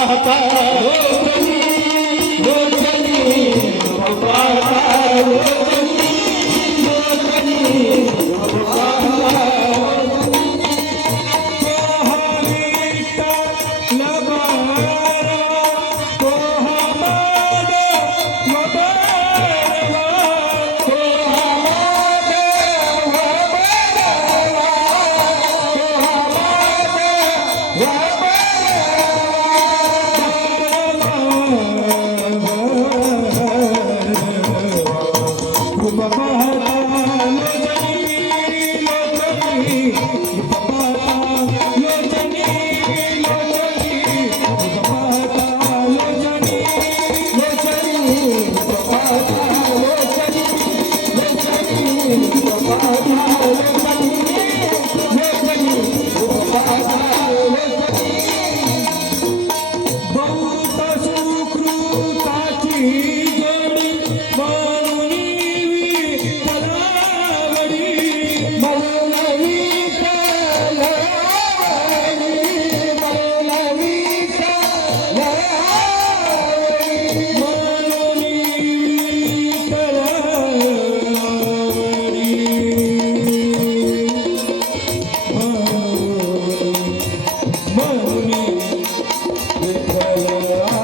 पाहता Oh,